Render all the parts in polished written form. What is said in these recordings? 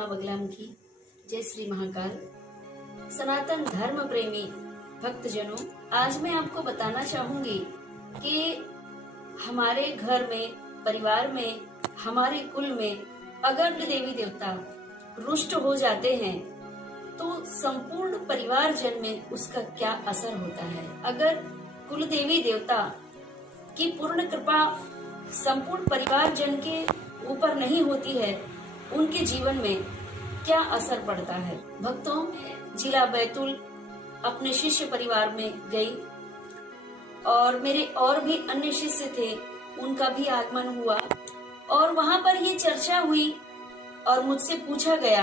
माँ बगलामुखी। जय श्री महाकाल। सनातन धर्म प्रेमी भक्तजनों, आज मैं आपको बताना चाहूंगी कि हमारे घर में, परिवार में, हमारे कुल में अगर देवी देवता रुष्ट हो जाते हैं तो संपूर्ण परिवार जन में उसका क्या असर होता है। अगर कुल देवी देवता की पूर्ण कृपा संपूर्ण परिवार जन के ऊपर नहीं होती है, उनके जीवन में क्या असर पड़ता है। भक्तों, जिला बैतूल अपने शिष्य परिवार में गई और मेरे और भी अन्य शिष्य थे, उनका भी आगमन हुआ और वहां पर ये चर्चा हुई और मुझसे पूछा गया,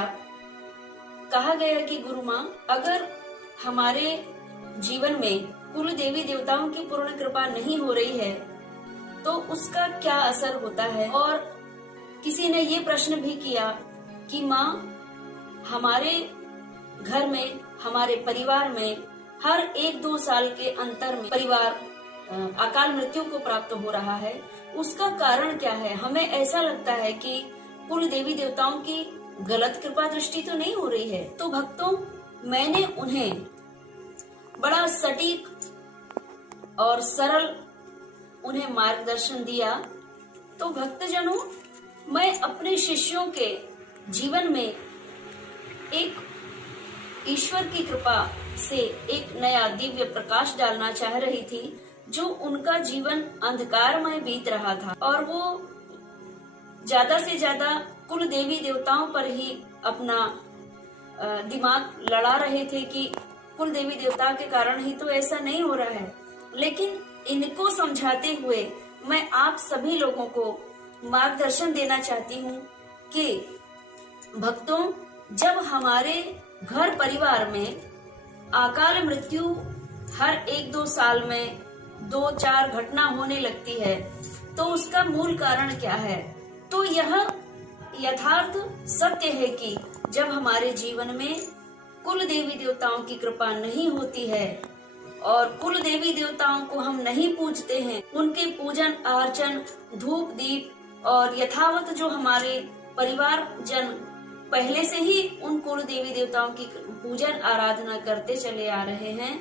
कहा गया कि गुरु माँ, अगर हमारे जीवन में कुल देवी देवताओं की पूर्ण कृपा नहीं हो रही है तो उसका क्या असर होता है। और किसी ने ये प्रश्न भी किया कि माँ, हमारे घर में, हमारे परिवार में हर 1-2 साल के अंतर में परिवार अकाल मृत्यु को प्राप्त हो रहा है, उसका कारण क्या है। हमें ऐसा लगता है कि कुल देवी देवताओं की गलत कृपा दृष्टि तो नहीं हो रही है। तो भक्तों, मैंने उन्हें बड़ा सटीक और सरल उन्हें मार्गदर्शन दिया। तो भक्तजनों, मैं अपने शिष्यों के जीवन में एक ईश्वर की कृपा से एक नया दिव्य प्रकाश डालना चाह रही थी, जो उनका जीवन अंधकारमय बीत रहा था और वो ज्यादा से ज्यादा कुल देवी देवताओं पर ही अपना दिमाग लड़ा रहे थे कि कुल देवी देवता के कारण ही तो ऐसा नहीं हो रहा है। लेकिन इनको समझाते हुए मैं आप सभी लोगों को मार्गदर्शन देना चाहती हूँ कि भक्तों, जब हमारे घर परिवार में अकाल मृत्यु हर 1-2 साल में 2-4 घटना होने लगती है तो उसका मूल कारण क्या है। तो यह यथार्थ सत्य है कि जब हमारे जीवन में कुल देवी देवताओं की कृपा नहीं होती है और कुल देवी देवताओं को हम नहीं पूजते हैं, उनके पूजन अर्चन, धूप दीप और यथावत जो हमारे परिवार जन पहले से ही उन कुल देवी देवताओं की पूजन आराधना करते चले आ रहे हैं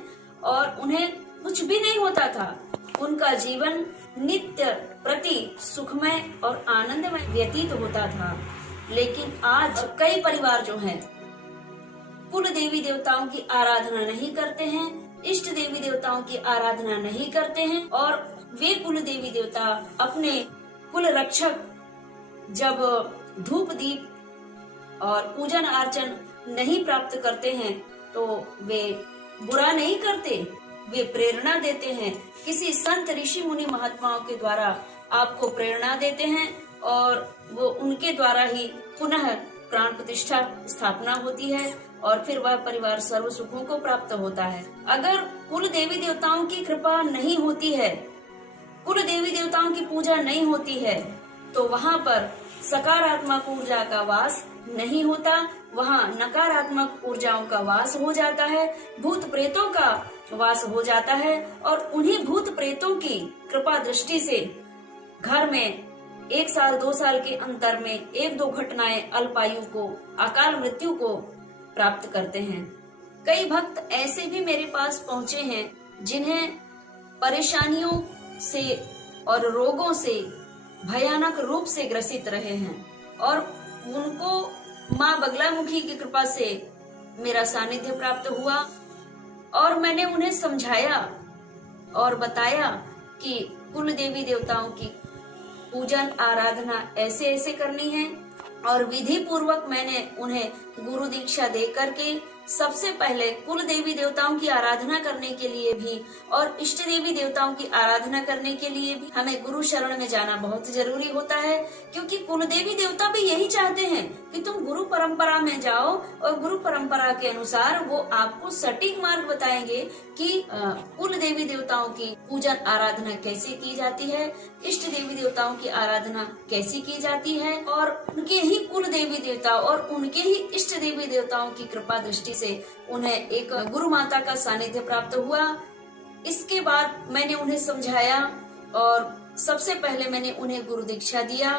और उन्हें कुछ भी नहीं होता था, उनका जीवन नित्य प्रति सुखमय और आनंदमय व्यतीत होता था। लेकिन आज कई परिवार जो हैं कुल देवी देवताओं की आराधना नहीं करते हैं, इष्ट देवी देवताओं की आराधना नहीं करते हैं और वे कुल देवी देवता अपने कुल रक्षक जब धूप दीप और पूजन अर्चन नहीं प्राप्त करते हैं तो वे बुरा नहीं करते, वे प्रेरणा देते हैं। किसी संत ऋषि मुनि महात्माओं के द्वारा आपको प्रेरणा देते हैं और वो उनके द्वारा ही पुनः प्राण प्रतिष्ठा स्थापना होती है और फिर वह परिवार सर्व सुखों को प्राप्त होता है। अगर कुल देवी देवताओं की कृपा नहीं होती है, कुल देवी देवताओं की पूजा नहीं होती है, तो वहाँ पर सकारात्मक ऊर्जा का वास नहीं होता, वहाँ नकारात्मक ऊर्जाओं का वास हो जाता है, भूत प्रेतों का वास हो जाता है और उन्हीं भूत प्रेतों की कृपा दृष्टि से घर में 1 साल 2 साल के अंतर में 1-2 घटनाएं अल्पायु को, अकाल मृत्यु को प्राप्त करते हैं। कई भक्त ऐसे भी मेरे पास पहुंचे हैं जिन्हें परेशानियों से और रोगों से भयानक रूप से ग्रसित रहे हैं और उनको माँ बगलामुखी की कृपा से मेरा सानिध्य प्राप्त हुआ और मैंने उन्हें समझाया और बताया कि कुल देवी देवताओं की पूजन आराधना ऐसे ऐसे करनी है और विधि पूर्वक मैंने उन्हें गुरु दीक्षा दे करके सबसे पहले कुल देवी देवताओं की आराधना करने के लिए भी और इष्ट देवी देवताओं की आराधना करने के लिए भी हमें गुरु शरण में जाना बहुत जरूरी होता है, क्योंकि कुल देवी देवता भी यही चाहते हैं कि तुम गुरु परंपरा में जाओ और गुरु परंपरा के अनुसार वो आपको सटीक मार्ग बताएंगे कि कुल देवी देवताओं की पूजन आराधना कैसे की जाती है, इष्ट देवी देवताओं की आराधना कैसी की जाती है और उनके ही कुल देवी देवता और उनके ही इष्ट देवी देवताओं की कृपा दृष्टि से उन्हें एक गुरु माता का सानिध्य प्राप्त हुआ। इसके बाद मैंने उन्हें समझाया और सबसे पहले मैंने उन्हें गुरु दीक्षा दिया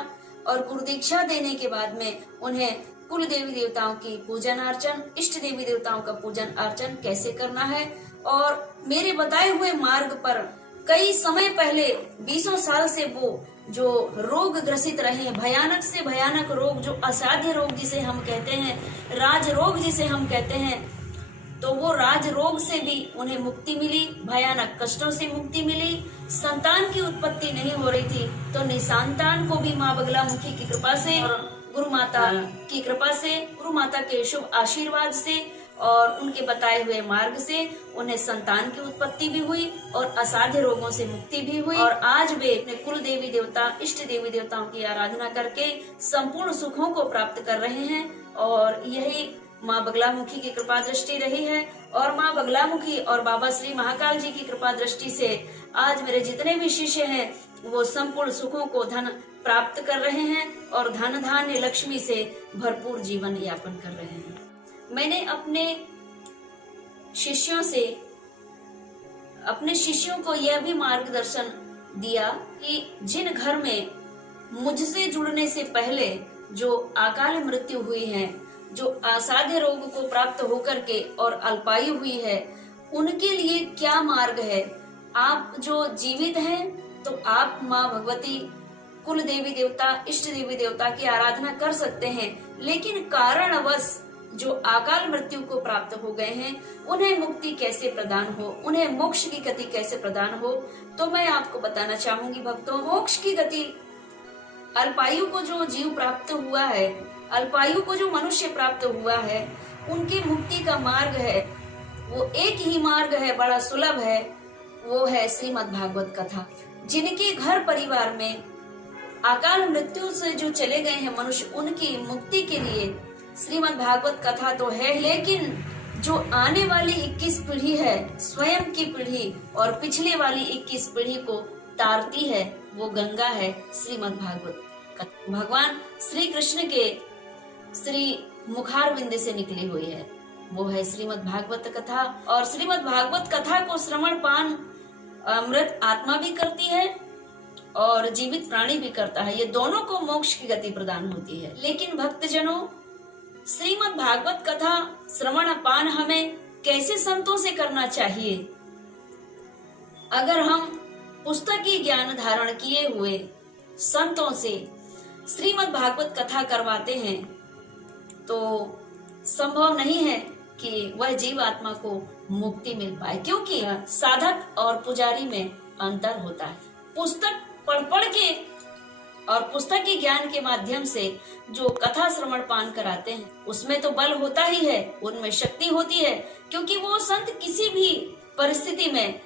और गुरु दीक्षा देने के बाद में उन्हें कुल देवी देवताओं की पूजन अर्चन, इष्ट देवी देवताओं का पूजन अर्चन कैसे करना है। और मेरे बताए हुए मार्ग पर कई समय पहले 20 साल से वो जो रोग ग्रसित रहे हैं, भयानक से भयानक रोग, जो असाध्य रोग जिसे हम कहते हैं, राज रोग जिसे हम कहते हैं, तो वो राज रोग से भी उन्हें मुक्ति मिली, भयानक कष्टों से मुक्ति मिली। संतान की उत्पत्ति नहीं हो रही थी तो निसंतान को भी माँ बगलामुखी की कृपा से और गुरु माता की कृपा से, गुरु माता के शुभ आशीर्वाद से और उनके बताए हुए मार्ग से उन्हें संतान की उत्पत्ति भी हुई और असाध्य रोगों से मुक्ति भी हुई। और आज वे अपने कुल देवी देवता, इष्ट देवी देवताओं की आराधना करके संपूर्ण सुखों को प्राप्त कर रहे हैं। और यही माँ बगलामुखी की कृपा दृष्टि रही है। और माँ बगलामुखी और बाबा श्री महाकाल जी की कृपा दृष्टि से आज मेरे जितने भी शिष्य हैं वो संपूर्ण सुखों को धन प्राप्त कर रहे हैं और धन धान्य लक्ष्मी से भरपूर जीवन यापन कर रहे हैं। मैंने अपने शिष्यों को यह भी मार्गदर्शन दिया कि जिन घर में मुझसे जुड़ने से पहले जो अकाल मृत्यु हुई है, जो असाध्य रोग को प्राप्त होकर के और अल्पायु हुई है, उनके लिए क्या मार्ग है। आप जो जीवित हैं तो आप माँ भगवती, कुल देवी देवता, इष्ट देवी देवता की आराधना कर सकते हैं, लेकिन कारणवश जो अकाल मृत्यु को प्राप्त हो गए हैं उन्हें मुक्ति कैसे प्रदान हो, उन्हें मोक्ष की गति कैसे प्रदान हो, तो मैं आपको बताना चाहूंगी भक्तों। मोक्ष की गति अल्पायु को जो जीव प्राप्त हुआ है, अल्पायु को जो मनुष्य प्राप्त हुआ है, उनकी मुक्ति का मार्ग है, वो एक ही मार्ग है, बड़ा सुलभ है, वो है श्रीमद् भागवत कथा। जिनके घर परिवार में अकाल मृत्यु से जो चले गए हैं मनुष्य, उनकी मुक्ति के लिए श्रीमद् भागवत कथा तो है, लेकिन जो आने वाली 21 पीढ़ी है, स्वयं की पीढ़ी और पिछले वाली 21 पीढ़ी को तारती है, वो गंगा है श्रीमद् भागवत कथा। भगवान श्री कृष्ण के श्री मुखारविंद से निकली हुई है, वो है श्रीमद् भागवत कथा। और श्रीमद् भागवत कथा को श्रवण पान मृत आत्मा भी करती है और जीवित प्राणी भी करता है, ये दोनों को मोक्ष की गति प्रदान होती है। लेकिन भक्तजनों, श्रीमद् भागवत कथा श्रवण पान हमें कैसे संतों से करना चाहिए। अगर हम पुस्तकी ज्ञान धारण किए हुए संतों से श्रीमद् भागवत कथा करवाते हैं तो संभव नहीं है कि वह जीव आत्मा को मुक्ति मिल पाए, क्योंकि साधक और पुजारी में अंतर होता है। पुस्तक पढ़ के और पुस्तक के ज्ञान के माध्यम से जो कथा श्रवण पान कराते हैं उसमें तो बल होता ही है, उनमें शक्ति होती है, क्योंकि वो संत किसी भी परिस्थिति में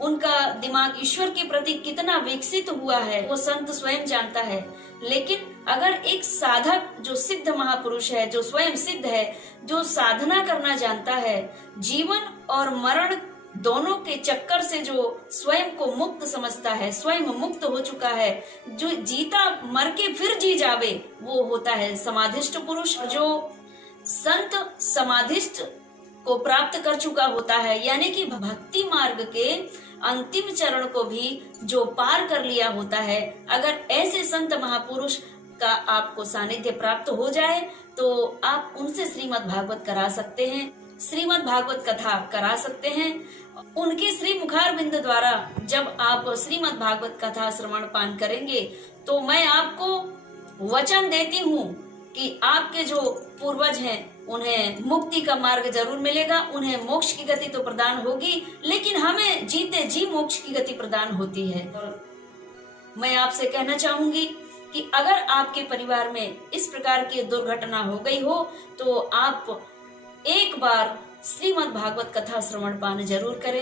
उनका दिमाग ईश्वर के प्रति कितना विकसित हुआ है वो संत स्वयं जानता है। लेकिन अगर एक साधक जो सिद्ध महापुरुष है, जो स्वयं सिद्ध है, जो साधना करना जानता है, जीवन और मरण दोनों के चक्कर से जो स्वयं को मुक्त समझता है, स्वयं मुक्त हो चुका है, जो जीता मर के फिर जी जावे, वो होता है समाधिष्ठ पुरुष। जो संत समाधिष्ठ को प्राप्त कर चुका होता है, यानी कि भक्ति मार्ग के अंतिम चरण को भी जो पार कर लिया होता है, अगर ऐसे संत महापुरुष का आपको सानिध्य प्राप्त हो जाए तो आप उनसे श्रीमद् भागवत करा सकते हैं, श्रीमद् भागवत कथा करा सकते हैं। उनके श्री मुखारविंद द्वारा जब आप श्रीमद् भागवत कथा श्रवण पान करेंगे तो मैं आपको वचन देती हूँ कि आपके जो पूर्वज हैं उन्हें मुक्ति का मार्ग जरूर मिलेगा, उन्हें मोक्ष की गति तो प्रदान होगी, लेकिन हमें जीते जी मोक्ष की गति प्रदान होती है। मैं आपसे कहना चाहूंगी कि अगर आपके परिवार में इस प्रकार की दुर्घटना हो गई हो तो आप एक बार श्रीमद् भागवत कथा श्रवण पान जरूर करें।